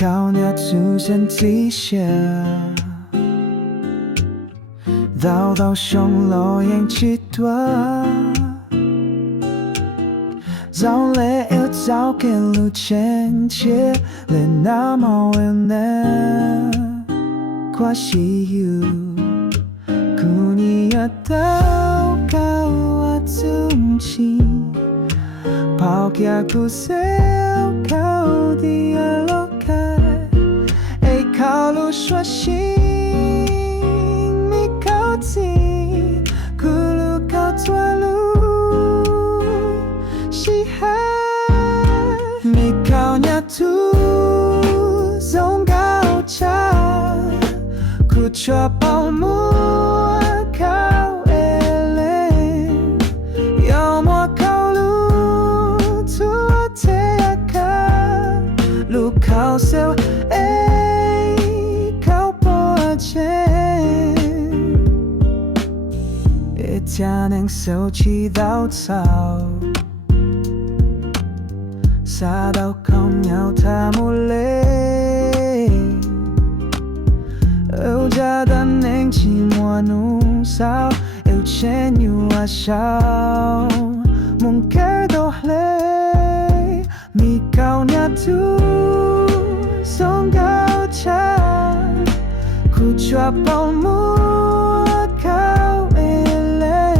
靠那出生地下，道道上路迎起多，早来又早给路前切，来那么为难，关系有，苦你要到高啊中心，抛下苦涩靠地啊落开，爱靠路说心，你靠近，苦路靠多路，是海，你靠那土，总高茶，苦却泡沫。靠手爱靠破钱，一家能收起稻草，撒到靠鸟它木嘞，有家的能寂寞怒骚，有钱有爱笑，梦开都累，你靠那土。松高茶，苦却泡沫靠泪，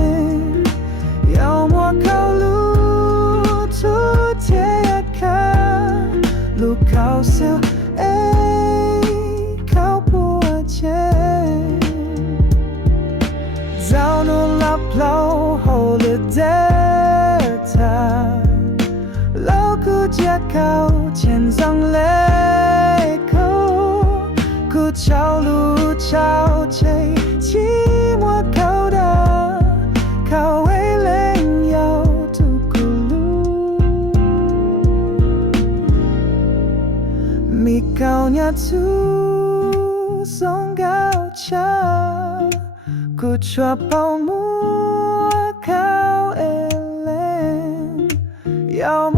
要么靠路途天涯，路靠手爱靠破钱，早努拉老后的他，老苦家靠前上来。朝路朝前，寂寞靠的靠为人要渡苦路，米靠伢土松高茶，苦却泡沫靠爱人要。